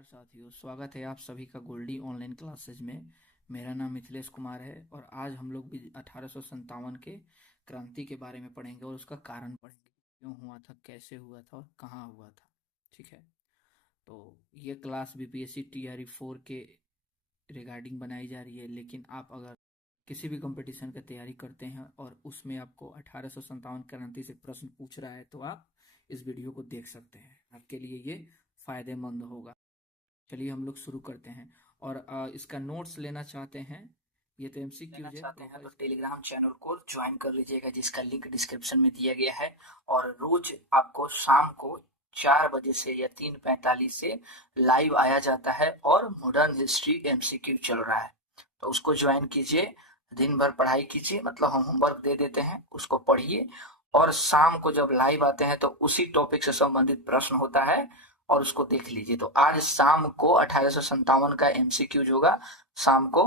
नमस्कार साथियों, स्वागत है आप सभी का गोल्डी ऑनलाइन क्लासेज में। मेरा नाम मिथिलेश कुमार है और आज हम लोग भी 1857 के क्रांति के बारे में पढ़ेंगे और उसका कारण पढ़ेंगे, क्यों हुआ था, कैसे हुआ था और कहाँ हुआ था। ठीक है, तो ये क्लास बीपीएससी टीआरई 4 के रिगार्डिंग बनाई जा रही है, लेकिन आप अगर किसी भी कंपटीशन की तैयारी करते हैं और उसमें आपको 1857 क्रांति से प्रश्न पूछ रहा है तो आप इस वीडियो को देख सकते हैं, आपके लिए ये फायदेमंद होगा। चलिए हम लोग शुरू करते हैं। और इसका नोट्स लेना चाहते हैं, ये तो एमसीक्यूज है, चाहते हैं तो टेलीग्राम चैनल को ज्वाइन कर लीजिएगा, जिसका लिंक डिस्क्रिप्शन में दिया गया है। और रोज आपको शाम को 4 बजे से या 3:45 से लाइव आया जाता है और मॉडर्न हिस्ट्री एमसीक्यू चल रहा है, तो उसको ज्वाइन कीजिए। दिन भर पढ़ाई कीजिए, मतलब हम होमवर्क दे देते हैं, उसको पढ़िए और शाम को जब लाइव आते हैं तो उसी टॉपिक से संबंधित प्रश्न होता है और उसको देख लीजिए। तो आज शाम को 1857 का एमसीक्यू होगा, शाम को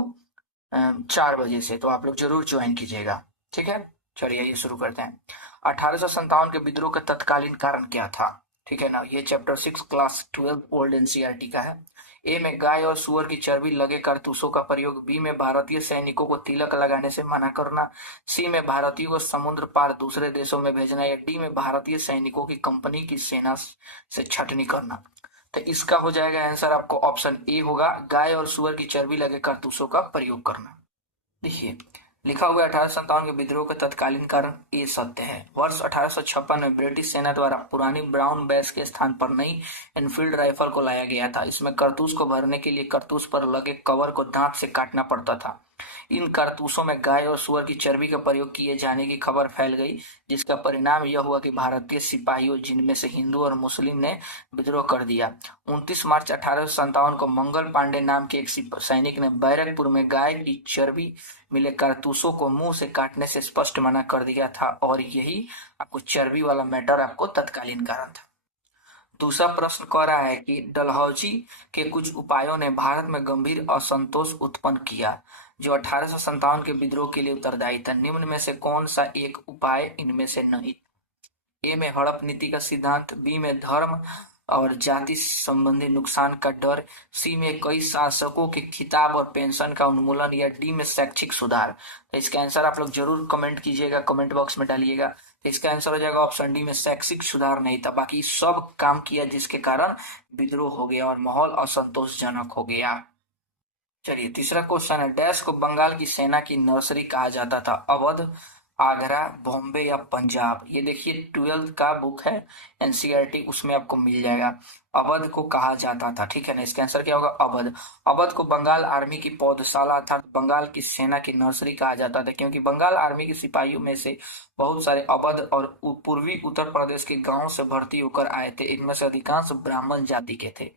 4 बजे से, तो आप लोग जरूर ज्वाइन कीजिएगा। ठीक है, चलिए ये शुरू करते हैं। 1857 के विद्रोह का तत्कालीन कारण क्या था? ठीक है ना, ये चैप्टर 6 क्लास 12 ओल्ड एनसीईआरटी का है। ए में गाय और सुअर की चर्बी लगे कारतूसों का प्रयोग। बी में भारतीय सैनिकों को तिलक लगाने से मना करना। सी में भारतीयों को समुद्र पार दूसरे देशों में भेजना। या डी में भारतीय सैनिकों की कंपनी की सेना से छटनी करना। तो इसका हो जाएगा आंसर आपको ऑप्शन ए होगा, गाय और सुअर की चर्बी लगे कारतूसों का प्रयोग करना। देखिए लिखा हुआ 1857 के विद्रोह का तत्कालीन कारण ये सत्य है। वर्ष 1856 में ब्रिटिश सेना द्वारा पुरानी ब्राउन बैस के स्थान पर नई एनफील्ड राइफल को लाया गया था। इसमें कारतूस को भरने के लिए कारतूस पर लगे कवर को दांत से काटना पड़ता था। इन कारतूसों में गाय और सुअर की चर्बी का प्रयोग किए जाने की खबर फैल गई, जिसका परिणाम यह हुआ कि भारतीय सिपाहियों, जिनमें से हिंदू और मुस्लिम, ने विद्रोह कर दिया। 29 मार्च 1857 को मंगल पांडे नाम के एक सैनिक ने बैरकपुर में गाय की चर्बी मिले कारतूसों को मुंह से काटने से स्पष्ट मना कर दिया था, और यही आपको चर्बी वाला मैटर आपको तत्कालीन कारण था। दूसरा प्रश्न कह रहा है कि डलहौजी के कुछ उपायों ने भारत में गंभीर असंतोष उत्पन्न किया, जो 1857 के विद्रोह के लिए उत्तरदायी था। निम्न में से कौन सा एक उपाय इनमें से नहीं? ए में हड़प नीति का सिद्धांत। बी में धर्म और जाति संबंधी नुकसान का डर। सी में कई शासकों के खिताब और पेंशन का उन्मूलन। या डी में शैक्षिक सुधार। तो इसका आंसर आप लोग जरूर कमेंट कीजिएगा, कमेंट बॉक्स में डालिएगा। तो इसका आंसर हो जाएगा ऑप्शन डी में शैक्षिक सुधार नहीं था। बाकी सब काम किया जिसके कारण विद्रोह हो गया और माहौल असंतोषजनक हो गया। चलिए तीसरा क्वेश्चन है, डैश को बंगाल की सेना की नर्सरी कहा जाता था? अवध, आगरा, बॉम्बे या पंजाब? ये देखिए 12th का बुक है एनसीईआरटी, उसमें आपको मिल जाएगा। अवध को कहा जाता था, ठीक है ना। इसका आंसर क्या होगा? अवध। अवध को बंगाल आर्मी की पौधशाला अर्थात बंगाल की सेना की नर्सरी कहा जाता था, क्योंकि बंगाल आर्मी के सिपाहियों में से बहुत सारे अवध और पूर्वी उत्तर प्रदेश के गांवों से भर्ती होकर आए थे। इनमें से अधिकांश ब्राह्मण जाति के थे।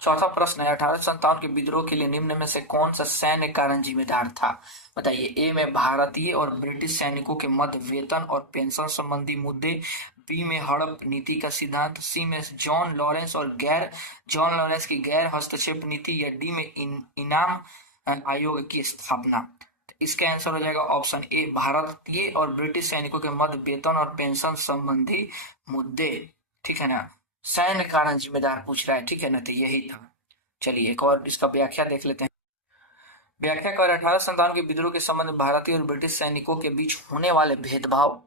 चौथा प्रश्न है, 1857 के विद्रोह के लिए निम्न में से कौन सा सैन्य कारण जिम्मेदार था? बताइए। ए में भारतीय और ब्रिटिश सैनिकों के मध्य वेतन और पेंशन संबंधी मुद्दे। बी में हड़प नीति का सिद्धांत। सी में जॉन लॉरेंस की गैर हस्तक्षेप नीति। या डी में इनाम आयोग की स्थापना। इसका आंसर हो जाएगा ऑप्शन ए, भारतीय और ब्रिटिश सैनिकों के मध्य वेतन और पेंशन संबंधी मुद्दे। ठीक है ना, सैन्य कारण जिम्मेदार पूछ रहा है, ठीक है ना, तो यही था। चलिए एक और इसका व्याख्या देख लेते हैं। व्याख्या कर 1857 के विद्रोह के संबंध भारतीय और ब्रिटिश सैनिकों के बीच होने वाले भेदभाव,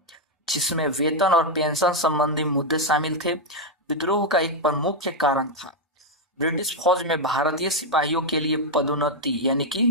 जिसमें वेतन और पेंशन संबंधी मुद्दे शामिल थे, विद्रोह का एक प्रमुख कारण था। ब्रिटिश फौज में भारतीय सिपाहियों के लिए पदोन्नति यानी कि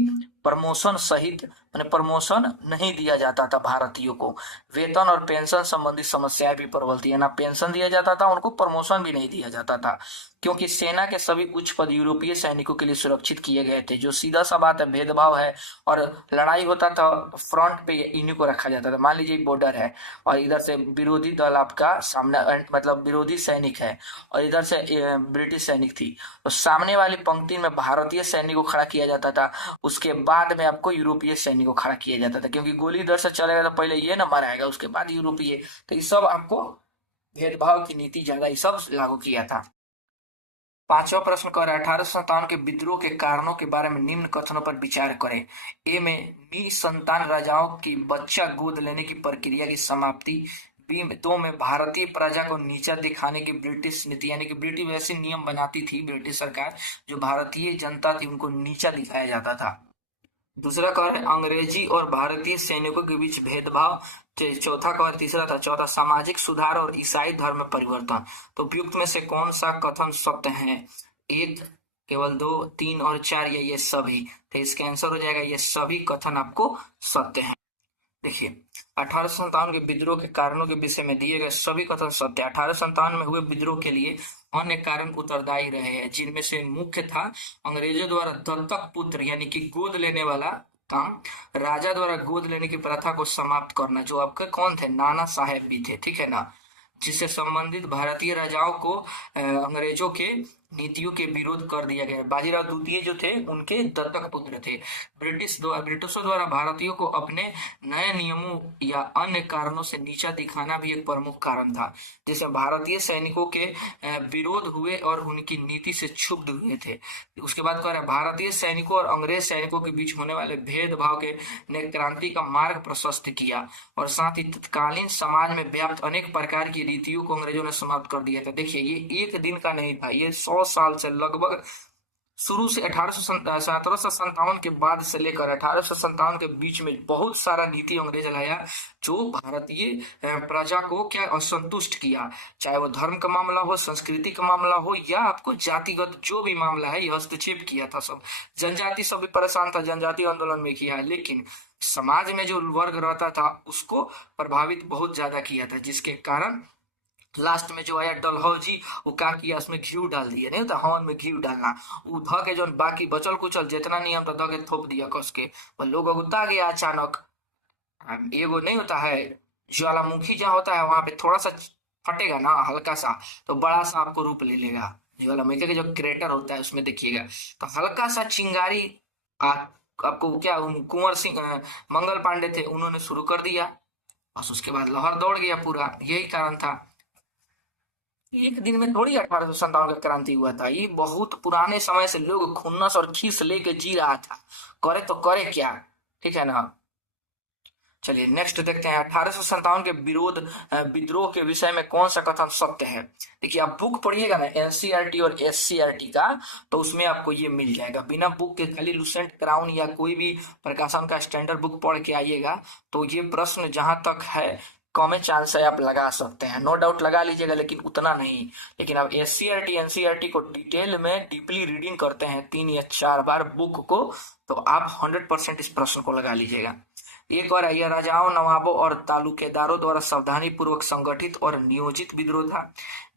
प्रमोशन सहित प्रमोशन नहीं दिया जाता था भारतीयों को। वेतन और पेंशन संबंधी समस्याएं भी प्रबल थी, ना पेंशन दिया जाता था, उनको प्रमोशन भी नहीं दिया जाता था, क्योंकि सेना के सभी उच्च पद यूरोपीय सैनिकों के लिए सुरक्षित किए गए थे। जो सीधा सा बात है, भेदभाव है। और लड़ाई होता था फ्रंट पे इन्हीं को रखा जाता था। मान लीजिए बॉर्डर है और इधर से विरोधी दल आपका सामने, मतलब विरोधी सैनिक है, और इधर से ब्रिटिश सैनिक थी, तो सामने वाली पंक्ति में भारतीय सैनिक को खड़ा किया जाता था, उसके बाद में आपको यूरोपीय सैनिक को खड़ा किया जाता था, क्योंकि गोली इधर से चलेगा तो पहले ये ना मराएगा, उसके बाद यूरोपीय। तो ये सब आपको भेदभाव की नीति ज्यादा ये सब लागू किया था। पांचवा प्रश्न कह रहा है, 1857 के विद्रोह के कारणों के बारे में निम्न कथनों पर विचार करें। ए में निसंतान राजाओं की बच्चा गोद लेने की प्रक्रिया की समाप्ति। बी में दो में भारतीय प्रजा को नीचा दिखाने की ब्रिटिश नीति, यानी कि ब्रिटिश वैसे नियम बनाती थी ब्रिटिश सरकार, जो भारतीय जनता थी उनको नीचा दिखाया जाता था। दूसरा कौन है, अंग्रेजी और भारतीय सैनिकों के बीच भेदभाव। चौथा कौन, तीसरा था चौथा, सामाजिक सुधार और ईसाई धर्म में परिवर्तन। तो उपयुक्त में से कौन सा कथन सत्य है? एक, केवल दो, तीन और चार, या ये सभी? तो इसका आंसर हो जाएगा ये सभी कथन आपको सत्य है। देखिए 1857 के विद्रोह के कारणों के विषय में दिए गए सभी कथन सत्य। 1857 में हुए विद्रोह के लिए अन्य कारण उत्तरदायी रहे हैं, जिनमें से मुख्य था अंग्रेजों द्वारा दत्तक पुत्र यानी कि गोद लेने वाला काम, राजा द्वारा गोद लेने की प्रथा को समाप्त करना, जो आपके कौन थे, नाना साहेब भी थे, ठीक है ना, जिससे संबंधित भारतीय राजाओं को अंग्रेजों के नीतियों के विरोध कर दिया गया। बाजीराव द्वितीय जो थे उनके दत्तक पुत्र थे। ब्रिटिशों द्वारा भारतीयों को अपने नए नियमों या अन्य कारणों से नीचा दिखाना भी एक प्रमुख कारण था, जिसमें भारतीय सैनिकों के विरोध हुए और उनकी नीति से क्षुब्ध हुए थे। उसके बाद कह रहा है भारतीय सैनिकों और अंग्रेज सैनिकों के बीच होने वाले भेदभाव के ने क्रांति का मार्ग प्रशस्त किया और साथ ही तत्कालीन समाज में व्याप्त अनेक प्रकार की रीतियों को अंग्रेजों ने समाप्त कर दिया था। देखिए ये एक दिन का नहीं था, ये 100 साल से लगभग शुरू से 1757 के बाद से लेकर 1857 के बीच में बहुत सारा नीति अंग्रेज लाया जो भारतीय प्रजा को क्या असंतुष्ट किया, चाहे वो धर्म का मामला हो, संस्कृति का मामला हो, या आपको जातिगत जो भी मामला है, ये हस्तक्षेप किया था। सब जनजाति सब भी परेशान था, जनजाति आंदोलन में किया है, लेकिन समाज में जो वर्ग रहता था उसको प्रभावित बहुत ज्यादा किया था, जिसके कारण लास्ट में जो आया डलहौजी, वो क्या किया, उसमें घी डाल दिया, नहीं होता हवन में घी डालना, वो ध के जो बाकी बचल कुचल जितना नियम था ध के थोप दिया कस के, लोग अगुता गया अचानक। एगो नहीं होता है ज्वालामुखी जहाँ होता है वहां पे थोड़ा सा फटेगा ना हल्का सा, तो बड़ा सा आपको रूप ले लेगा। ज्वालामुखी का जो क्रेटर होता है उसमें देखिएगा, तो हल्का सा चिंगारी आपको क्या, कुंवर सिंह मंगल पांडे थे उन्होंने शुरू कर दिया, बस उसके बाद लहर दौड़ गया पूरा, यही कारण था। एक दिन में थोड़ी 1857 का क्रांति हुआ था, ये बहुत पुराने समय से लोग खुन्नस और खीस लेके जी रहा था, करे तो करे क्या, ठीक है ना। चलिए नेक्स्ट देखते हैं 1857 के विद्रोह के विषय में कौन सा कथन सत्य है। देखिए आप बुक पढ़िएगा ना एनसीईआरटी और एससीईआरटी का, तो उसमें आपको ये मिल जाएगा। बिना बुक के खाली लुसेंट क्राउन या कोई भी प्रकाशन का स्टैंडर्ड बुक पढ़ के आइएगा तो ये प्रश्न जहां तक है कम चांस है आप लगा सकते हैं, नो डाउट लगा लीजिएगा, लेकिन उतना नहीं। लेकिन आप एससीईआरटी एनसीईआरटी को डिटेल में डीपली रीडिंग करते हैं 3 या 4 बार बुक को, तो आप 100% इस प्रश्न को लगा लीजिएगा। एक और यह राजाओं, नवाबों और तालुकेदारों द्वारा सावधानी पूर्वक संगठित और नियोजित विद्रोह था।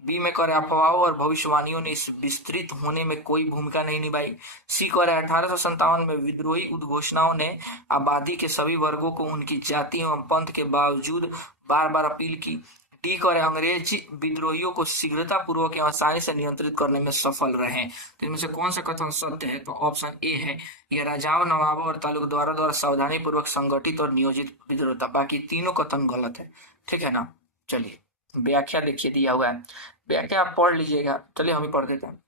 बी में कर अफवाहों और भविष्यवाणियों ने इस विस्तृत होने में कोई भूमिका नहीं निभाई। सी कर 1857 में विद्रोही उद्घोषणाओं ने आबादी के सभी वर्गों को उनकी जाति एवं पंथ के बावजूद बार बार अपील की। डी कर अंग्रेजी विद्रोहियों को शीघ्रता पूर्वक एवं आसानी से नियंत्रित करने में सफल रहे। तो इनमें से कौन सा कथन सत्य है? तो ऑप्शन ए है, यह राजाओं, नवाबों और तालुकदारों द्वारा सावधानी पूर्वक संगठित और नियोजित विद्रोह था। बाकी तीनों कथन गलत है, ठीक है ना। चलिए व्याख्या देखिए दिया हुआ है, व्याख्या आप पढ़ लीजिएगा। चलिए हम ही पढ़ देते हैं।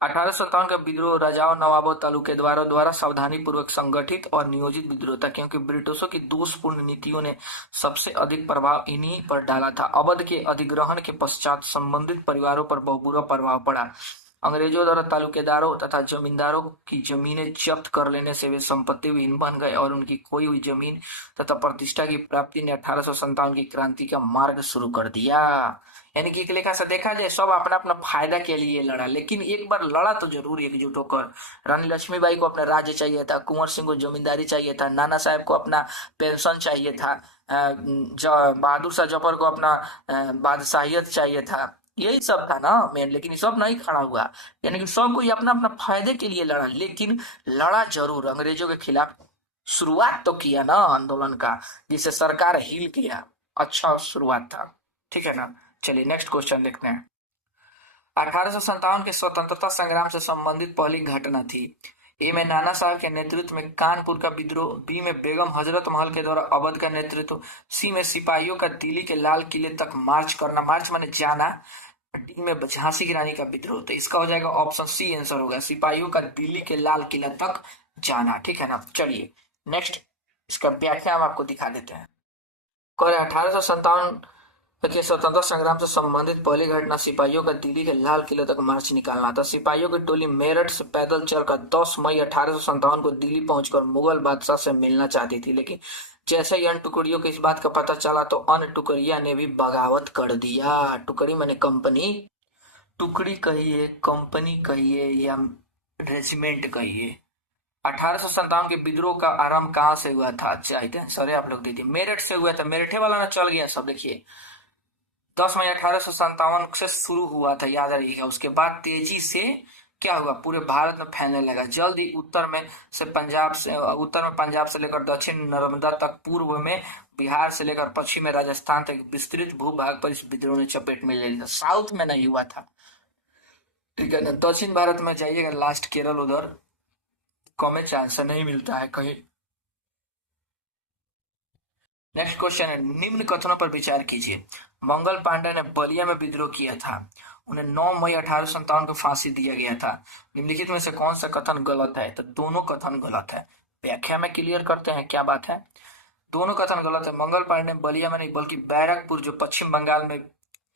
1857 का विद्रोह राजाओं, नवाबों, तालुकेदारों द्वारा सावधानी पूर्वक संगठित और नियोजित विद्रोह था, क्योंकि ब्रिटिशों की दोषपूर्ण नीतियों ने सबसे अधिक प्रभाव इन्हीं पर डाला था। अवध के अधिग्रहण के पश्चात संबंधित परिवारों पर बहुत बुरा प्रभाव पड़ा। अंग्रेजों द्वारा तालुकेदारों तथा जमींदारों की जमीनें जब्त कर लेने से वे संपत्ति विहीन बन गए और उनकी खोई हुई जमीन तथा प्रतिष्ठा की प्राप्ति ने 1857 की क्रांति का मार्ग शुरू कर दिया। यानी कि एक लेखा से देखा जाए सब अपना अपना फायदा के लिए लड़ा, लेकिन एक बार लड़ा तो जरूर एकजुट होकर। रानी लक्ष्मीबाई को अपना राज्य चाहिए था, कुंवर सिंह को जमींदारी चाहिए था, नाना साहब को अपना पेंशन चाहिए था, बहादुर शाह जफर को अपना बादशाहियत चाहिए था, यही सब था ना मेन। लेकिन सब नहीं खड़ा हुआ, यानी कि सब कोई अपना अपना फायदे के लिए लड़ा, लेकिन लड़ा जरूर अंग्रेजों के खिलाफ। शुरुआत तो किया ना आंदोलन का, जिससे सरकार हिल किया, अच्छा शुरुआत था, ठीक है ना। चलिए नेक्स्ट क्वेश्चन देखते हैं। 1857 के स्वतंत्रता संग्राम से संबंधित पहली घटना थी। ए में नाना साहब के नेतृत्व में कानपुर का विद्रोह, बी में बेगम हजरत महल के द्वारा अवध का नेतृत्व, सी में सिपाहियों का दिल्ली के लाल किले तक मार्च करना, मार्च माने जाना, डी में झांसी की रानी का विद्रोह। तो इसका हो जाएगा ऑप्शन सी आंसर होगा, सिपाहियों का दिल्ली के लाल किला तक जाना, ठीक है ना। चलिए नेक्स्ट इसका व्याख्या हम आपको दिखा देते हैं। और 1857 के स्वतंत्रता संग्राम से संबंधित पहली घटना सिपाहियों का दिल्ली के लाल किले तक मार्च निकालना था। सिपाहियों की टोली मेरठ से पैदल चलकर 10 मई 1857 को दिल्ली पहुंचकर मुगल बादशाह से मिलना चाहती थी, लेकिन जैसे ही अन्य टुकड़ियों को इस बात का पता चला तो अन्य टुकड़िया ने भी बगावत कर दिया। टुकड़ी माने कंपनी, टुकड़ी कहिए, कंपनी कहिए या रेजिमेंट कहिए। 1857 के विद्रोह का आरंभ कहाँ से हुआ था? अच्छा सर आप लोग दीजिए, मेरठ से हुआ था। मेरठे वाला ना चल गया सब। देखिए 10 मई 1857 से शुरू हुआ था, याद रखिएगा। उसके बाद तेजी से क्या हुआ, पूरे भारत में फैलने लगा। जल्द ही उत्तर में पंजाब से लेकर दक्षिण नर्मदा तक, पूर्व में बिहार से लेकर पश्चिम में राजस्थान तक विस्तृत भूभाग पर इस विद्रोह ने चपेट में ले लिया। साउथ में नहीं हुआ था, ठीक है ना। दक्षिण भारत में जाइएगा, लास्ट केरल, उधर कम चांस नहीं मिलता है कहीं। नेक्स्ट क्वेश्चन है, निम्न कथनों पर विचार कीजिए। मंगल पांडे ने बलिया में विद्रोह किया था, उन्हें 9 मई 1857 को फांसी दिया गया था। निम्नलिखित में से कौन सा कथन गलत है? तो दोनों कथन गलत है। व्याख्या में क्लियर करते हैं क्या बात है। दोनों कथन गलत है। मंगल पांडे ने बलिया में नहीं बल्कि बैरकपुर, जो पश्चिम बंगाल में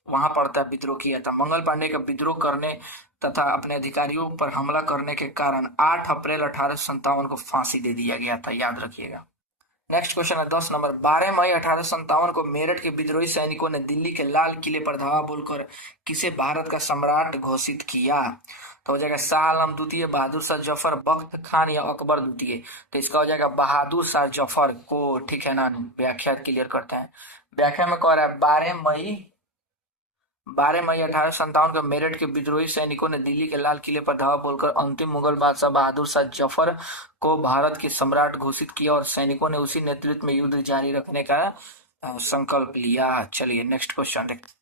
वहां पड़ता है, विद्रोह किया था। मंगल पांडे का विद्रोह करने तथा अपने अधिकारियों पर हमला करने के कारण 8 अप्रैल 1857 को फांसी दे दिया गया था, याद रखिएगा। नेक्स्ट क्वेश्चन है 10 नंबर। 12 मई 1857 को मेरठ के विद्रोही सैनिकों ने दिल्ली के लाल किले पर धावा बोलकर किसे भारत का सम्राट घोषित किया? तो हो जाएगा शाह आलम द्वितीय, बहादुर शाह जफर, बख्त खान या अकबर द्वितीय। तो इसका हो जाएगा बहादुर शाह जफर को, ठीक है ना। व्याख्या क्लियर करते हैं। व्याख्या में कह रहा है 12 मई 1857 को मेरठ के विद्रोही सैनिकों ने दिल्ली के लाल किले पर धावा बोलकर अंतिम मुगल बादशाह बहादुर शाह जफर को भारत के सम्राट घोषित किया और सैनिकों ने उसी नेतृत्व में युद्ध जारी रखने का संकल्प लिया। चलिए नेक्स्ट क्वेश्चन देखते हैं।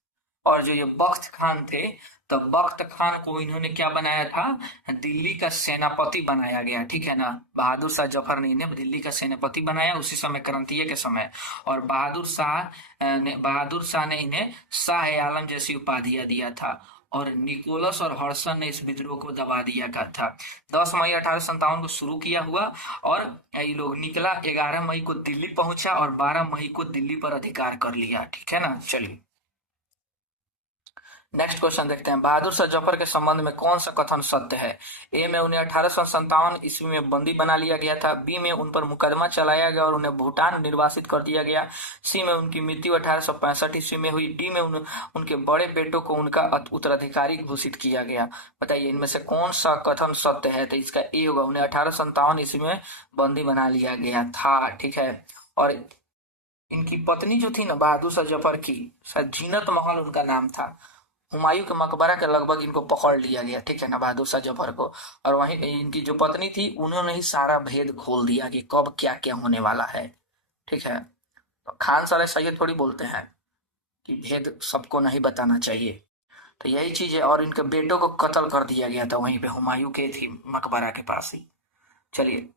और जो ये बख्त खान थे, तो बख्त खान को इन्होंने क्या बनाया था? दिल्ली का सेनापति बनाया गया, ठीक है ना। बहादुर शाह जफर ने इन्हें दिल्ली का सेनापति बनाया उसी समय, क्रांतिय के समय। और बहादुर शाह ने इन्हें शाह ए आलम जैसी उपाधियां दिया था। और निकोलस और हर्सन ने इस विद्रोह को दबा दिया का था। 10 मई 1857 को शुरू किया हुआ और ये लोग निकला, 11 मई को दिल्ली पहुंचा और 12 मई को दिल्ली पर अधिकार कर लिया, ठीक है ना। चलिए नेक्स्ट क्वेश्चन देखते हैं। बहादुर शाह जफर के संबंध में कौन सा कथन सत्य है? ए में उन्हें 1857 ईस्वी में बंदी बना लिया गया था। बी में उन पर मुकदमा चलाया गया और उन्हें भूटान निर्वासित कर दिया गया। सी में उनकी मृत्यु 1865 ईस्वी में हुई। डी में उनके बड़े बेटों को उनका उत्तराधिकारी घोषित किया गया। बताइए इनमें से कौन सा कथन सत्य है? तो इसका ए होगा, उन्हें 1857 ईस्वी में बंदी बना लिया गया था, ठीक है। और इनकी पत्नी जो थी ना बहादुर शाह जफर की, शायद जीनत महल उनका नाम था। हुमायूं के मकबरा के लगभग इनको पकड़ लिया गया, ठीक है ना, बहादुर शाह जफर को। और वहीं इनकी जो पत्नी थी उन्होंने ही सारा भेद खोल दिया कि कब क्या क्या होने वाला है, ठीक है। तो खान सारे सैयद थोड़ी बोलते हैं कि भेद सबको नहीं बताना चाहिए, तो यही चीज है। और इनके बेटों को कत्ल कर दिया गया था वहीं पे, हुमायूं के थी मकबरा के पास ही। चलिए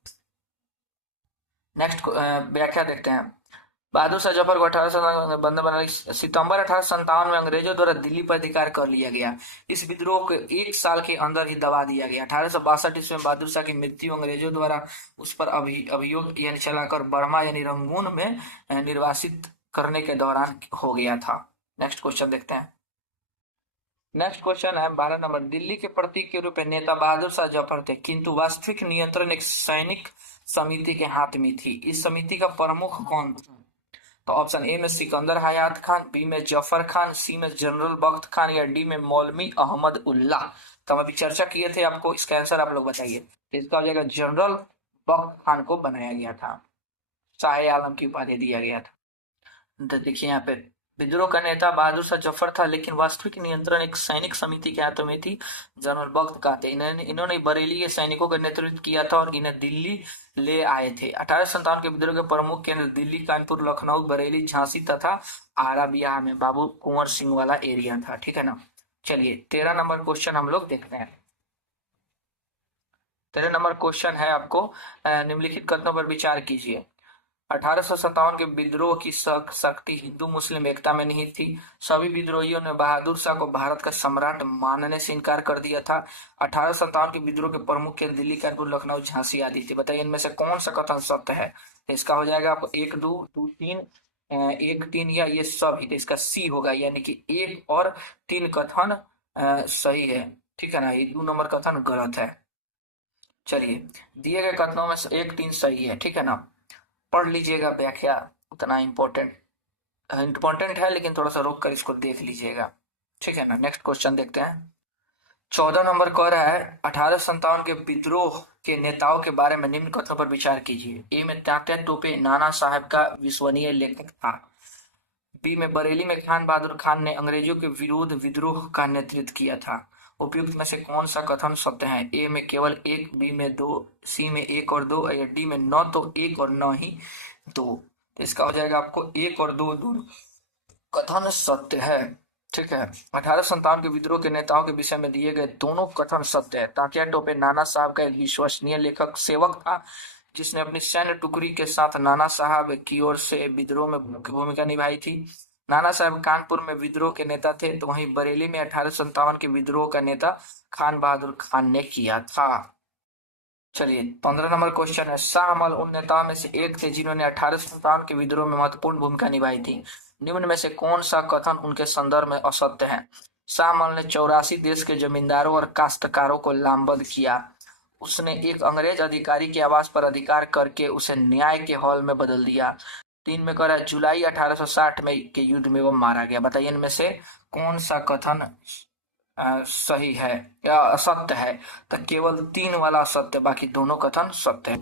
नेक्स्ट व्याख्या देखते हैं। बहादुर शाह जफर को 1857 सितंबर 1857 में अंग्रेजों द्वारा दिल्ली पर अधिकार कर लिया गया। इस विद्रोह को 1 साल के अंदर ही दबा दिया गया। 1862 ईस्वी में बहादुर शाह की मृत्यु अंग्रेजों द्वारा उस पर अभियोग यानी चलाकर बर्मा यानी रंगून में निर्वासित करने के दौरान हो गया था। नेक्स्ट क्वेश्चन देखते हैं। नेक्स्ट क्वेश्चन है 12 नंबर। दिल्ली के प्रतीक के रूप में नेता बहादुर शाह जफर थे, किंतु वास्तविक नियंत्रण एक सैनिक समिति के हाथ में थी। इस समिति का प्रमुख कौन था? तो ऑप्शन ए में सिकंदर हयात खान, बी में जफर खान, सी में जनरल बख्त खान या डी में मौलवी अहमद उल्ला। तो हम अभी चर्चा किए थे, आपको इसका आंसर आप लोग बताइए। तो इसका हो जाएगा जनरल बख्त खान को बनाया गया था, शाह आलम की उपाधि दिया गया था। तो देखिए यहाँ पे विद्रोह का नेता बहादुर शाह जफर था, लेकिन वास्तविक नियंत्रण एक सैनिक समिति के हाथों में थी, जनरल बख्त का थे। इन्होंने बरेली के सैनिकों का नेतृत्व किया था और इन्हें दिल्ली ले आए थे। 1857 के विद्रोह के प्रमुख केंद्र दिल्ली, कानपुर, लखनऊ, बरेली, झांसी तथा आरा बिहार में बाबू कुंवर सिंह वाला एरिया था, ठीक है ना। चलिए 13 नंबर क्वेश्चन हम लोग देखते हैं। 13 नंबर क्वेश्चन है आपको, निम्नलिखित कथनों पर विचार कीजिए। 1857 के विद्रोह की शक्ति हिंदू मुस्लिम एकता में नहीं थी। सभी विद्रोहियों ने बहादुर शाह को भारत का सम्राट मानने से इनकार कर दिया था। 1857 के विद्रोह के प्रमुख केंद्र दिल्ली, कानपुर, लखनऊ, झांसी आदि थे। बताइए इनमें से कौन सा कथन सत्य है? तो इसका हो जाएगा आपको 1, 2, 3 एक तीन या ये सभी, तो इसका सी होगा, यानी कि एक और तीन कथन सही है। ठीक है ना, ये 2 नंबर कथन गलत है। चलिए, दिए गए कथनों में से एक तीन सही है। ठीक है ना, पढ़ लीजिएगा व्याख्या, उतना इम्पोर्टेंट है, लेकिन थोड़ा सा रोक कर इसको देख लीजिएगा। ठीक है ना, नेक्स्ट क्वेश्चन देखते हैं। 14 नंबर कह रहा है 1857 के विद्रोह के नेताओं के बारे में निम्न कथनों पर विचार कीजिए। ए में तात्या टोपे नाना साहब का विश्वसनीय लेखक था। बी में बरेली में खान बहादुर खान ने अंग्रेजों के विरोध विद्रोह का नेतृत्व किया था। उपयुक्त में से कौन सा कथन सत्य है? ए में केवल एक, बी में दो, सी में एक और दो, या डी में न तो एक और न ही दो। तो इसका हो जाएगा आपको एक और दो दोनों कथन सत्य है। ठीक है, 1857 के विद्रोह के नेताओं के विषय में दिए गए दोनों कथन सत्य है। तात्या टोपे नाना साहब का एक विश्वसनीय लेखक सेवक था, जिसने अपनी सैन्य टुकड़ी के साथ नाना साहब की ओर से विद्रोह में मुख्य भूमिका निभाई थी। नाना साहब कानपुर में विद्रोह के नेता थे, तो वहीं बरेली में 1857 के विद्रोह का नेता खान बहादुर खान ने किया था। चलिए, 15 नंबर क्वेश्चन है। शाह आलम उन नेताओं में से एक थे जिन्होंने 1857 के विद्रोह में महत्वपूर्ण भूमिका निभाई थी। निम्न में से कौन सा कथन उनके संदर्भ में असत्य है? शाह आलम ने 84 देश के जमींदारों और काश्तकारों को लामबंद किया। उसने एक अंग्रेज अधिकारी के आवास पर अधिकार करके उसे न्याय के हॉल में बदल दिया। 3 में कह रहा है जुलाई 1860 में के युद्ध में वो मारा गया। बताइए इनमें से कौन सा कथन सही है या असत्य है? तो केवल 3 वाला असत्य, बाकी दोनों कथन सत्य है।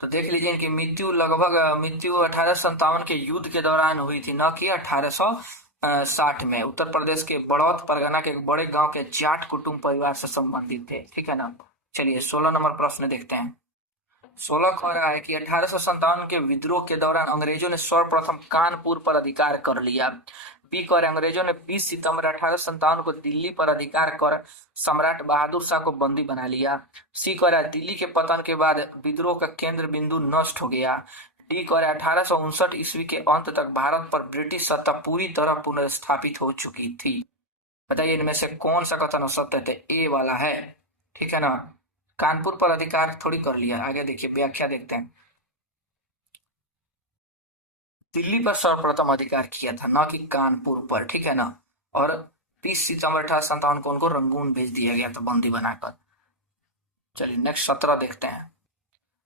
तो देख लीजिए, इनकी मृत्यु 1857 के युद्ध के दौरान हुई थी, न कि 1860 में। उत्तर प्रदेश के बड़ौत परगना के एक बड़े गांव के जाट कुटुंब परिवार से संबंधित थे। ठीक है ना। चलिए, 16 नंबर प्रश्न देखते हैं। 16 कह रहा है कि 1857 के विद्रोह के दौरान अंग्रेजों ने सर्वप्रथम कानपुर पर अधिकार कर लिया। बी कह रहे अंग्रेजों ने 20 सितंबर 1857 को दिल्ली पर अधिकार कर सम्राट बहादुर शाह को बंदी बना लिया। सी कह रहा है दिल्ली के पतन के बाद विद्रोह का केंद्र बिंदु नष्ट हो गया। डी कह रहा है 1859 ईस्वी के अंत तक भारत पर ब्रिटिश सत्ता पूरी तरह पुनर्स्थापित हो चुकी थी। बताइए इनमें से कौन सा कथन सत्य है? ए वाला है। ठीक है ना, कानपुर पर अधिकार थोड़ी कर लिया। आगे देखिए, व्याख्या देखते हैं। दिल्ली पर सर्वप्रथम अधिकार किया था, न कि कानपुर पर। ठीक है ना। और 30 सितंबर 1857 को उनको रंगून भेज दिया गया था बंदी बनाकर। चलिए, नेक्स्ट 17 देखते हैं।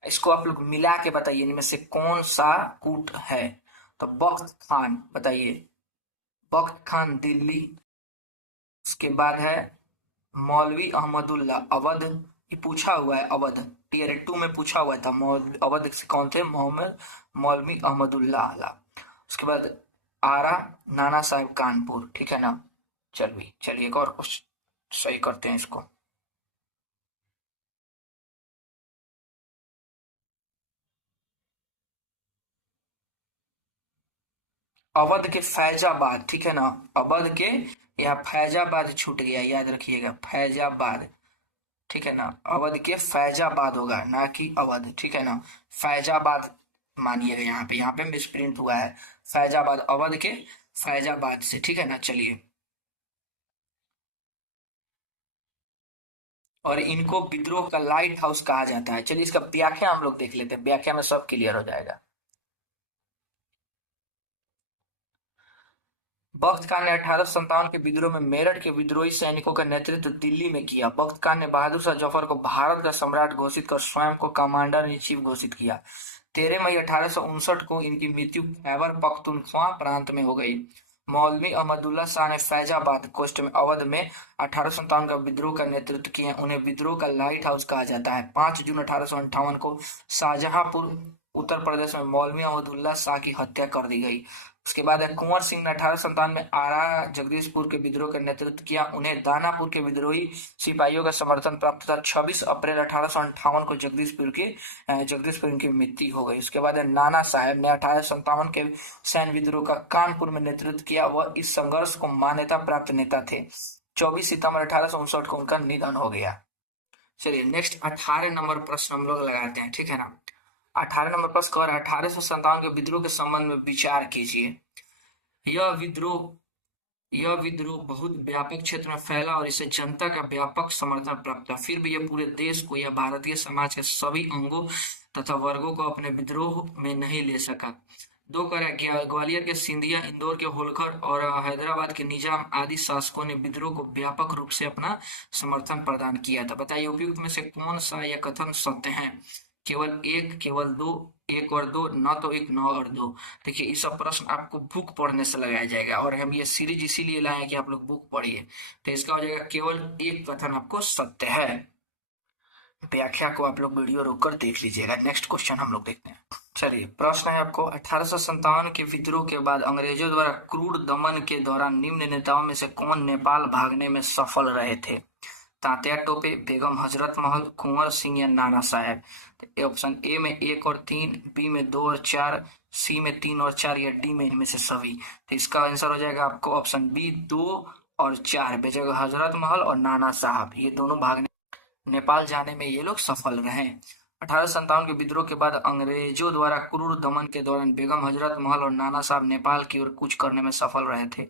इसको आप लोग मिला के बताइए इनमें से कौन सा कूट है। तो बख्त खान, बताइए। बख्त खान दिल्ली। उसके बाद है मौलवी अहमदुल्ला अवध, ये पूछा हुआ है। अवध टीयर 2 में पूछा हुआ था। अवध से कौन थे? मोहम्मद मौलवी अहमदुल्ला आला। उसके बाद आरा नाना साहब कानपुर। ठीक है ना। चलिए एक और कुछ सही करते हैं इसको। अवध के फैजाबाद। ठीक है ना, अवध के या फैजाबाद छूट गया, याद रखिएगा, फैजाबाद। ठीक है ना, अवध के फैजाबाद होगा, ना कि अवध। ठीक है ना, फैजाबाद मानिएगा। यहाँ पे मिसप्रिंट हुआ है। फैजाबाद, अवध के फैजाबाद से। ठीक है ना। चलिए, और इनको विद्रोह का लाइट हाउस कहा जाता है। चलिए, इसका व्याख्या हम लोग देख लेते हैं, व्याख्या में सब क्लियर हो जाएगा। बख्त खान ने 1857 के विद्रोह में मेरठ के विद्रोही सैनिकों का नेतृत्व दिल्ली में किया। बख्त खान ने बहादुर शाह जफर को भारत का सम्राट घोषित कर स्वयं को कमांडर इन चीफ घोषित किया। 13 मई 1859 को इनकी मृत्यु खैबर पख्तूनख्वा प्रांत में हो गई। मौलवी अहमदुल्ला शाह ने फैजाबाद कोस्ट में अवध में 1857 का विद्रोह का नेतृत्व किया। उन्हें विद्रोह का लाइट हाउस कहा जाता है। 5 जून 1858 को शाहजहांपुर उत्तर प्रदेश में मौलवी अहमदुल्ला शाह की हत्या कर दी गई। उसके बाद कुंवर सिंह ने 1857 में आरा जगदीशपुर के विद्रोह का नेतृत्व किया। उन्हें दानापुर के विद्रोही सिपाहियों का समर्थन प्राप्त था। 26 अप्रैल 1858 को जगदीशपुर इनकी मृत्यु हो गई। उसके बाद नाना साहब ने 1857 के सैन्य विद्रोह का कानपुर में नेतृत्व किया। वह इस संघर्ष को मान्यता प्राप्त नेता थे। 24 सितंबर 1859 को उनका निधन हो गया। चलिए, नेक्स्ट 18 नंबर प्रश्न हम लोग लगाते हैं। ठीक है ना। 18 नंबर प्रश्न कह रहा है 1857 के विद्रोह के संबंध में विचार कीजिए। यह विद्रोह बहुत व्यापक क्षेत्र में फैला और इसे जनता का व्यापक समर्थन प्राप्त था। फिर भी यह पूरे देश को या भारतीय समाज के सभी अंगों तथा वर्गों को अपने विद्रोह में नहीं ले सका। दो करा ग्वालियर के सिंधिया, इंदौर के होलकर और हैदराबाद के निजाम आदि शासकों ने विद्रोह को व्यापक रूप से अपना समर्थन प्रदान किया था। बताइए उपयुक्त में से कौन सा यह कथन सत्य है? केवल एक, केवल दो, एक और दो, न तो एक, न और दो। देखिए ये सब प्रश्न आपको बुक पढ़ने से लगाया जाएगा और हम ये सीरीज इसीलिए लाए हैं कि आप लोग बुक पढ़िए। तो इसका हो जाएगा केवल एक कथन आपको सत्य है। व्याख्या को आप लोग वीडियो रोककर देख लीजिएगा। नेक्स्ट क्वेश्चन हम लोग देखते हैं। चलिए प्रश्न है आपको, 1857 के विद्रोह के बाद अंग्रेजों द्वारा क्रूर दमन के दौरान निम्न नेताओं में से कौन नेपाल भागने में सफल रहे थे? तात्या टोपे, बेगम हजरत महल, कुंवर सिंह या नाना साहब? तो ऑप्शन ए में 1 और 3, बी में 2 और 4, सी में 3 और 4 या डी में इनमें से सभी? तो इसका आंसर हो जाएगा आपको ऑप्शन बी 2 और 4, बेगम हजरत महल और नाना साहब, ये दोनों भागने नेपाल जाने में ये लोग सफल रहे। 1857 के विद्रोह के बाद अंग्रेजों द्वारा क्रूर दमन के दौरान बेगम हजरत महल और नाना साहब नेपाल की ओर कूच करने में सफल रहे थे।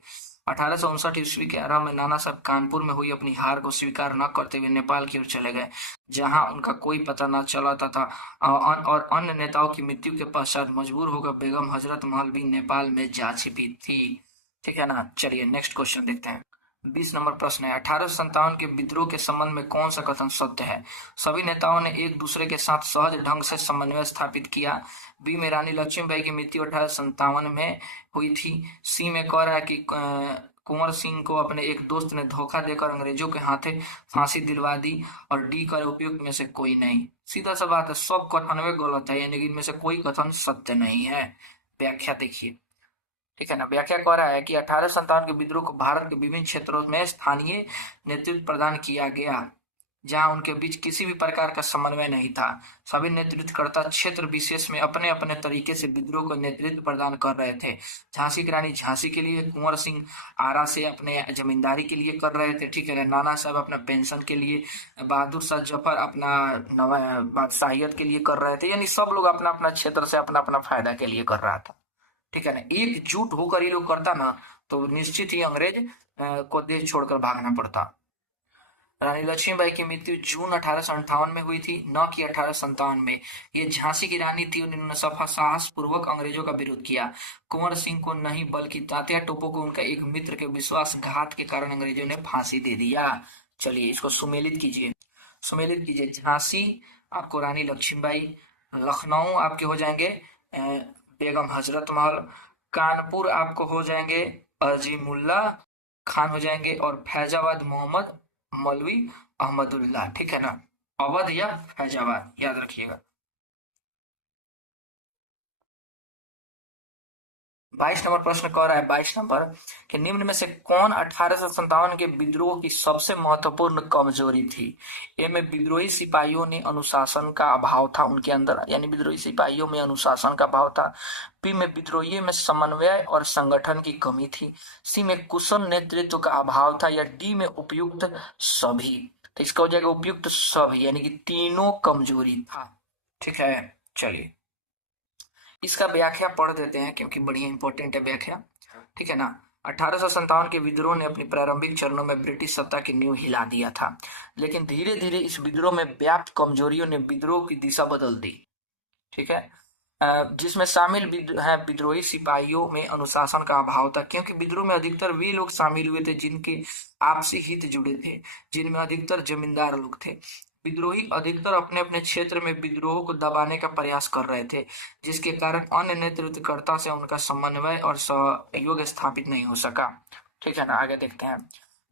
1859 ईस्वी के आरंभ में नाना साहब कानपुर में हुई अपनी हार को स्वीकार न करते हुए नेपाल की ओर चले गए, जहां उनका कोई पता न चला तथा और अन्य नेताओं की मृत्यु के पश्चात मजबूर होकर बेगम हजरत महल भी नेपाल में जा छिपी थी। ठीक है ना। चलिए नेक्स्ट क्वेश्चन देखते हैं। 20 नंबर प्रश्न है, 1857 के विद्रोह के संबंध में कौन सा कथन सत्य है? सभी नेताओं ने एक दूसरे के साथ सहज ढंग से समन्वय स्थापित किया। बी में रानी लक्ष्मीबाई की मृत्यु 1857 में हुई थी। सी में कह रहा है कि कुंवर सिंह को अपने एक दोस्त ने धोखा देकर अंग्रेजों के हाथे फांसी दिलवा दी। और डी का उपयुक्त में से कोई नहीं। सीधा सा बात है, सब कथन गलत है, यानी कि इनमें से कोई कथन सत्य नहीं है। व्याख्या देखिए। ठीक है ना। व्याख्या कह रहा है कि 1857 के विद्रोह को भारत के विभिन्न क्षेत्रों में स्थानीय नेतृत्व प्रदान किया गया, जहां उनके बीच किसी भी प्रकार का समन्वय नहीं था। सभी नेतृत्वकर्ता क्षेत्र विशेष में अपने अपने तरीके से विद्रोह को नेतृत्व प्रदान कर रहे थे। झांसी की रानी झांसी के लिए, कुंवर सिंह आरा से अपने जमींदारी के लिए कर रहे थे। ठीक है। नाना साहब अपना पेंशन के लिए, बहादुर शाह जफर अपना बादशाहियत के लिए कर रहे थे। यानी सब लोग अपना अपना क्षेत्र से अपना अपना फायदा के लिए कर रहा था। ठीक है ना। एकजुट होकर ये लोग करता ना तो निश्चित ही अंग्रेज को देश छोड़कर भागना पड़ता। रानी लक्ष्मीबाई की मृत्यु जून 1858 में हुई थी, न कि 1857 में। ये झांसी की रानी थी। उन्होंने सफा साहस पूर्वक अंग्रेजों का विरोध किया। कुंवर सिंह को नहीं बल्कि तात्या टोपे को उनका एक मित्र के विश्वासघात के कारण अंग्रेजों ने फांसी दे दिया। चलिए इसको सुमेलित कीजिए। सुमेलित कीजिए। झांसी आपको रानी लक्ष्मीबाई, लखनऊ आपके हो जाएंगे बेगम हजरत महल, कानपुर आपको हो जाएंगे अजीमुल्ला खान हो जाएंगे, और फैजाबाद मोहम्मद मौलवी अहमदुल्ला। ठीक है ना। अवध या फैजाबाद याद रखिएगा। 22 नंबर प्रश्न कह रहा है, 22 नंबर कि निम्न में से कौन 1857 के विद्रोह की सबसे महत्वपूर्ण कमजोरी थी? ए में विद्रोही सिपाहियों ने अनुशासन का अभाव था उनके अंदर, यानी विद्रोही सिपाहियों में अनुशासन का अभाव था। बी में विद्रोहियों में समन्वय और संगठन की कमी थी। सी में कुशल नेतृत्व का अभाव था, या डी में उपयुक्त सभी? तो इसका हो जाएगा उपयुक्त सभी, यानी कि तीनों कमजोरी था। ठीक है। चलिए इसका व्याख्या पढ़ देते हैं क्योंकि बड़ी इंपॉर्टेंट है व्याख्या। ठीक है ना। 1857 के विद्रोह ने अपनी प्रारंभिक चरणों में ब्रिटिश सत्ता की नींव हिला दिया था, लेकिन धीरे धीरे इस विद्रोह में व्याप्त कमजोरियों ने विद्रोह की दिशा बदल दी। ठीक है। जिसमें शामिल है विद्रोही सिपाहियों में अनुशासन का अभाव था, क्योंकि विद्रोह में अधिकतर वे लोग शामिल हुए थे जिनके आपसी हित जुड़े थे, जिनमें अधिकतर जमींदार लोग थे। विद्रोही अधिकतर अपने अपने क्षेत्र में विद्रोह को दबाने का प्रयास कर रहे थे, जिसके कारण अन्य नेतृत्वकर्ता से उनका समन्वय और सहयोग स्थापित नहीं हो सका। ठीक है ना। आगे देखते हैं।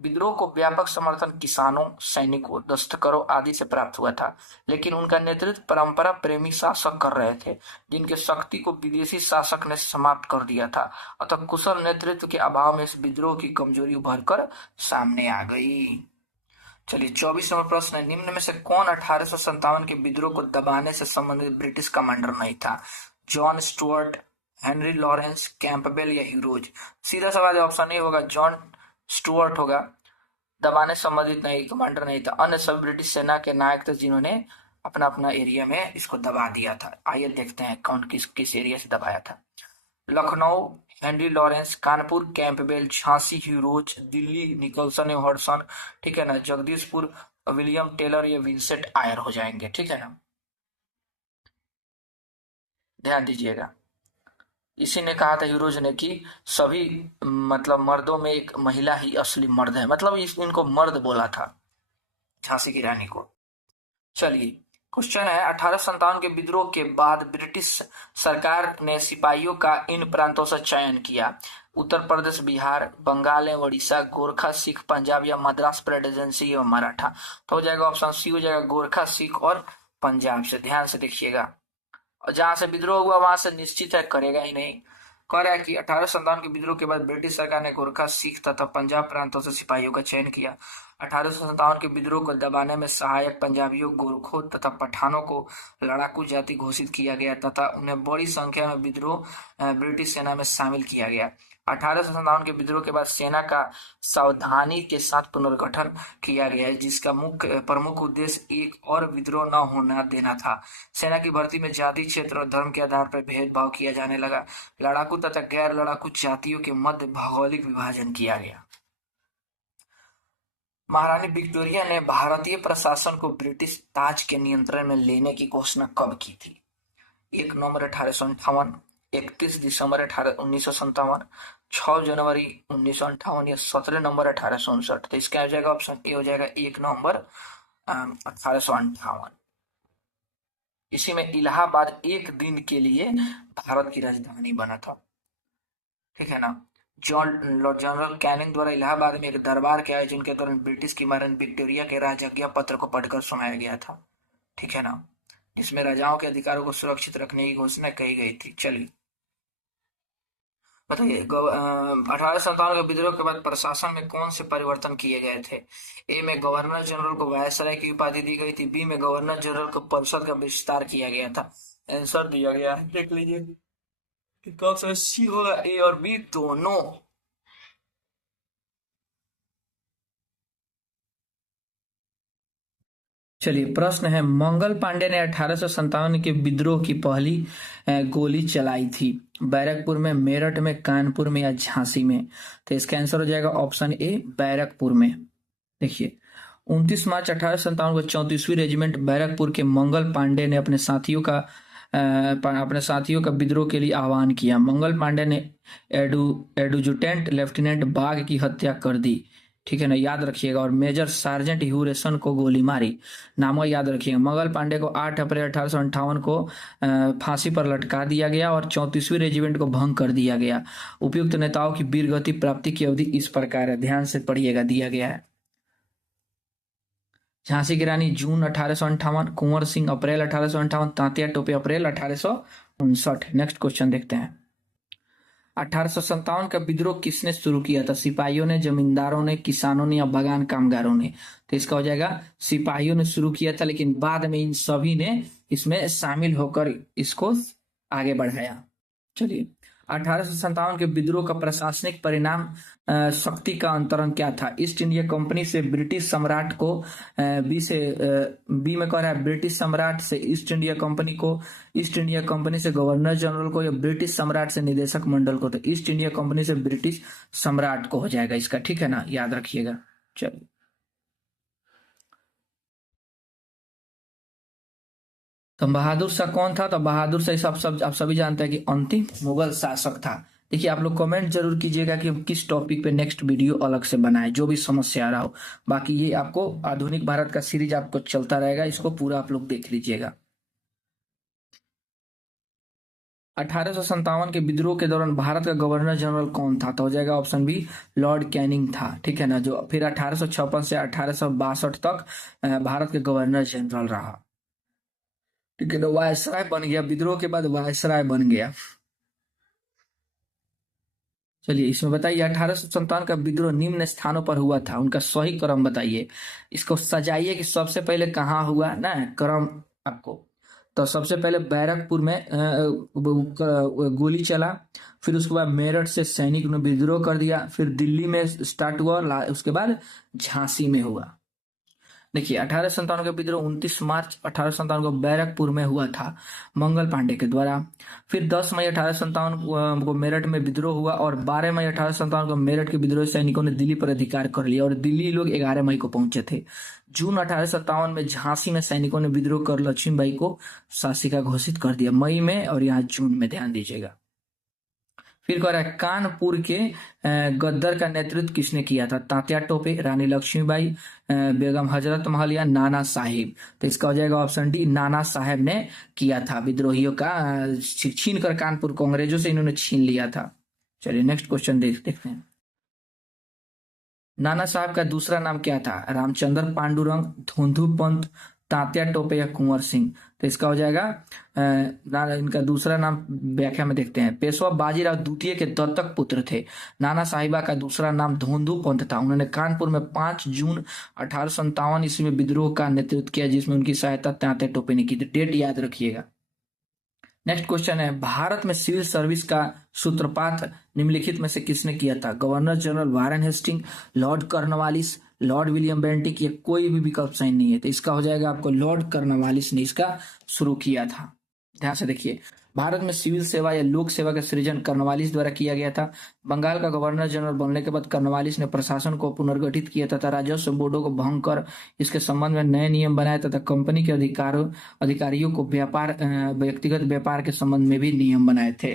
विद्रोह को व्यापक समर्थन किसानों, सैनिकों, दस्तकरों आदि से प्राप्त हुआ था, लेकिन उनका नेतृत्व परंपरा प्रेमी शासक कर रहे थे, जिनके शक्ति को विदेशी शासक ने समाप्त कर दिया था। अतः कुशल नेतृत्व के अभाव में इस विद्रोह की कमजोरी उभर कर सामने आ गई। चलिए 24 नंबर प्रश्न है, निम्न में से कौन 1857 के विद्रोह को दबाने से संबंधित ब्रिटिश कमांडर नहीं था? John Stuart, Henry Lawrence, Campbell या ह्यूरोज? सीधा सवाल ऑप्शन ए होगा, जॉन स्टुअर्ट होगा। दबाने संबंधित नहीं, कमांडर नहीं था। अन्य सभी ब्रिटिश सेना के नायक थे जिन्होंने अपना अपना एरिया में इसको दबा दिया था। आइए देखते हैं कौन किस किस एरिया से दबाया था। Lucknow Henry Lawrence, Kanpur Campbell, Jhansi Hugh Rose, Delhi Nicholson या हडसन। ठीक है ना। जगदीशपुर विलियम टेलर या विंसेंट आयर हो जाएंगे। ठीक है ना। ध्यान दीजिएगा। इसी ने कहा था यूरोज ने कि सभी मतलब मर्दों में एक महिला ही असली मर्द है, मतलब इनको मर्द बोला था झांसी की रानी को। चलिए, क्वेश्चन है, 1857 के विद्रोह के बाद ब्रिटिश सरकार ने सिपाहियों का इन प्रांतों से चयन किया। उत्तर प्रदेश, बिहार, बंगाल एवं उड़ीसा, गोरखा, सिख, पंजाब या मद्रास प्रेसिडेंसी एवं मराठा। तो हो जाएगा ऑप्शन सी, हो जाएगा गोरखा, सिख और पंजाब से। ध्यान से देखिएगा, और जहां से विद्रोह हुआ वहां से निश्चित है करेगा ही नहीं। कह रहा है कि 1857 के विद्रोह के बाद ब्रिटिश सरकार ने गोरखा, सिख तथा पंजाब प्रांतों से सिपाहियों का चयन किया। 1857 के विद्रोह को दबाने में सहायक पंजाबियों, गोरखों तथा पठानों को लड़ाकू जाति घोषित किया गया तथा उन्हें बड़ी संख्या में ब्रिटिश सेना में शामिल किया गया। 1857 के विद्रोह के बाद सेना का सावधानी के साथ पुनर्गठन किया गया, जिसका प्रमुख उद्देश्य एक और विद्रोह न होना देना था। सेना की भर्ती में जाति, क्षेत्र और धर्म के आधार पर भेदभाव किया जाने लगा। लड़ाकू तथा गैर लड़ाकू जातियों के मध्य भौगोलिक विभाजन किया गया। महारानी विक्टोरिया ने भारतीय प्रशासन को ब्रिटिश ताज के नियंत्रण में लेने की घोषणा कब की थी? 1 नवंबर 1858, 31 दिसंबर 1957, 6 जनवरी 1958 या 17 नवंबर 1859। तो इसका हो जाएगा ऑप्शन ए, हो जाएगा 1 नवंबर 1858। इसी में इलाहाबाद एक दिन के लिए भारत की राजधानी बना था, ठीक है ना। लॉर्ड जनरल कैनिंग द्वारा इलाहाबाद में एक दरबार के आयोजन के दौरान ब्रिटिश की महारानी विक्टोरिया के राजज्ञा पत्र को पढ़कर सुनाया गया था, ठीक है ना। इसमें राजाओं के अधिकारों को सुरक्षित रखने की घोषणा कही गई थी। चलिए बताइए, 1857 के विद्रोह के बाद प्रशासन में कौन से परिवर्तन किए गए थे? ए में गवर्नर जनरल को वायसराय की उपाधि दी गई थी। बी में गवर्नर जनरल को परिषद का विस्तार किया गया था। आंसर दिया गया है, देख लीजिए, इसका ऑप्शन सी होगा, ए और बी दोनों। चलिए, प्रश्न है, मंगल पांडे ने 1857 के विद्रोह की पहली गोली चलाई थी? बैरकपुर में, मेरठ में, कानपुर में या झांसी में? तो इसका आंसर हो जाएगा ऑप्शन ए, बैरकपुर में। देखिए, 29 मार्च 1857 को 34वीं रेजिमेंट बैरकपुर के मंगल पांडे ने अपने साथियों का विद्रोह के लिए आह्वान किया। मंगल पांडे ने एडजुटेंट लेफ्टिनेंट बाग की हत्या कर दी, ठीक है ना, याद रखिएगा। और मेजर सार्जेंट ह्यूरेसन को गोली मारी। नाम याद रखिएगा। मंगल पांडे को 8 अप्रैल 1858 को फांसी पर लटका दिया गया और 34वीं रेजिमेंट को भंग कर दिया गया। उपयुक्त नेताओं की वीरगति प्राप्ति की अवधि इस प्रकार है, ध्यान से पढ़िएगा, दिया गया है। झांसी की रानी जून 1858, कुंवर सिंह अप्रैल 1858, तांतिया टोपे अप्रैल 1859। नेक्स्ट क्वेश्चन देखते हैं। 1857 का विद्रोह किसने शुरू किया था? सिपाहियों ने, जमींदारों ने, किसानों ने या बागान कामगारों ने? तो इसका हो जाएगा सिपाहियों ने शुरू किया था, लेकिन बाद में इन सभी ने इसमें शामिल होकर इसको आगे बढ़ाया। चलिए, 1857 के विद्रोह का प्रशासनिक परिणाम शक्ति का अंतरण क्या था? ईस्ट इंडिया कंपनी से ब्रिटिश सम्राट को, बी में कह रहा है ब्रिटिश सम्राट से ईस्ट इंडिया कंपनी को, ईस्ट इंडिया कंपनी से गवर्नर जनरल को, या ब्रिटिश सम्राट से निदेशक मंडल को? तो ईस्ट इंडिया कंपनी से ब्रिटिश सम्राट को हो जाएगा इसका, ठीक है ना, याद रखिएगा। चलिए, तो बहादुर शाह कौन था? तो बहादुर शाह आप सभी जानते हैं कि अंतिम मुगल शासक था। देखिए, आप लोग कमेंट जरूर कीजिएगा कि हम किस टॉपिक पे नेक्स्ट वीडियो अलग से बनाएं, जो भी समस्या आ रहा हो। बाकी ये आपको आधुनिक भारत का सीरीज आपको चलता रहेगा, इसको पूरा आप लोग देख लीजिएगा। 1857 के विद्रोह के दौरान भारत का गवर्नर जनरल कौन था? तो हो जाएगा ऑप्शन बी, लॉर्ड कैनिंग था, ठीक है ना, जो फिर 1856 से 1862 तक भारत के गवर्नर जनरल रहा, ठीक है ना। वायसराय बन गया, विद्रोह के बाद वायसराय बन गया। चलिए, इसमें बताइए, 1857 का विद्रोह निम्न स्थानों पर हुआ था, उनका सही क्रम बताइए। इसको सजाइए कि सबसे पहले कहाँ हुआ ना, क्रम आपको। तो सबसे पहले बैरकपुर में गोली चला, फिर उसके बाद मेरठ से सैनिक ने विद्रोह कर दिया, फिर दिल्ली में स्टार्ट हुआ, उसके बाद झांसी में हुआ। देखिए, 1857 का विद्रोह 29 मार्च 1857 को बैरकपुर में हुआ था मंगल पांडे के द्वारा। फिर 10 मई 1857 को मेरठ में विद्रोह हुआ और 12 मई 1857 को मेरठ के विद्रोही सैनिकों ने दिल्ली पर अधिकार कर लिया और दिल्ली लोग 11 मई को पहुंचे थे। जून 1857 में झांसी में सैनिकों ने विद्रोह कर लक्ष्मीबाई को शासिका घोषित कर दिया, मई में और यहाँ जून में, ध्यान दीजिएगा। फिर कह रहा है कानपुर के गद्दर का नेतृत्व किसने किया था? तात्या टोपे, रानी लक्ष्मीबाई, बेगम हजरत महल या नाना साहिब? तो इसका हो जाएगा ऑप्शन डी, नाना साहेब ने किया था। विद्रोहियों का छीन कर कानपुर को अंग्रेजों से इन्होंने छीन लिया था। चलिए नेक्स्ट क्वेश्चन देखते हैं। नाना साहब का दूसरा नाम क्या था? रामचंद्र पांडुरंग, धोंधू पंत, तात्या टोपे या कुंवर सिंह? तो इसका हो जाएगा इनका दूसरा नाम व्याख्या में देखते हैं। पेशवा बाजीराव द्वितीय के दत्तक पुत्र थे। नाना साहिबा का दूसरा नाम धोंधू पंत था। उन्होंने कानपुर में 5 जून 1857 ईस्वी में विद्रोह का नेतृत्व किया, जिसमें उनकी सहायता तात्या टोपे ने की थी। डेट याद रखिएगा। नेक्स्ट क्वेश्चन है, भारत में सिविल सर्विस का सूत्रपात निम्नलिखित में से किसने किया था? Governor general Warren Hasting, lord Cornwallis, lord William Bentinck, ये कोई भी विकल्प सही नहीं है। तो इसका हो जाएगा आपको लॉर्ड कॉर्नवालिस ने इसका शुरू किया था। ध्यान से देखिए, भारत में सिविल सेवा या लोक सेवा का सृजन कॉर्नवालिस द्वारा किया गया था। बंगाल का गवर्नर जनरल बनने के बाद कॉर्नवालिस ने प्रशासन को पुनर्गठित किया तथा राजस्व बोर्डों को भंग कर इसके संबंध में नए नियम बनाए तथा कंपनी के अधिकारियों को व्यक्तिगत व्यापार के संबंध में भी नियम बनाए थे।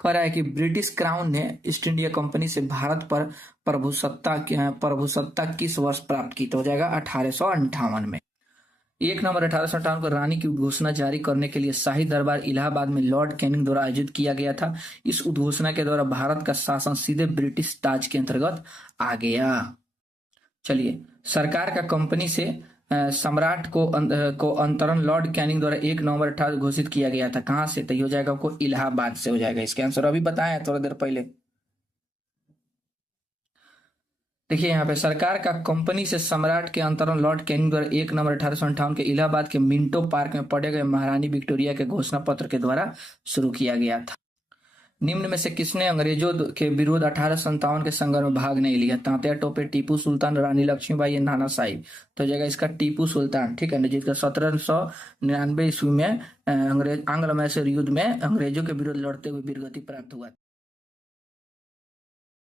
कह रहा है कि ब्रिटिश क्राउन ने ईस्ट इंडिया कंपनी से भारत पर प्रभुसत्ता किस वर्ष प्राप्त की? तो हो जाएगा 1858 में। 1 नवंबर 1858 को रानी की उद्घोषणा जारी करने के लिए शाही दरबार इलाहाबाद में लॉर्ड कैनिंग द्वारा आयोजित किया गया था। इस उद्घोषणा के द्वारा भारत का शासन सीधे ब्रिटिश ताज के अंतर्गत आ गया। चलिए, सरकार का कंपनी से सम्राट को अंतरण लॉर्ड कैनिंग द्वारा 1 नवंबर 18 घोषित किया गया था। कहां से? तो हो जाएगा आपको इलाहाबाद से हो जाएगा। इसके आंसर अभी बताया थोड़ा देर पहले। देखिए यहाँ पे सरकार का कंपनी से सम्राट के अंतरण लॉर्ड कैनिंग द्वारा 1 नवंबर 1858 के इलाहाबाद के मिंटो पार्क में पढ़े गए महारानी विक्टोरिया के घोषणा पत्र के द्वारा शुरू किया गया था। निम्न में से किसने अंग्रेजों के विरुद्ध 1857 के संघर्ष में भाग नहीं लिया? तात्या टोपे, टीपू सुल्तान, रानी लक्ष्मीबाई या नाना साहिब? तो हो जाएगा इसका टीपू सुल्तान। ठीक है ना, जिसका 1799 ईस्वी में आंग्ल मैसूर युद्ध में अंग्रेजों के विरुद्ध लड़ते हुए वीरगति प्राप्त हुआ।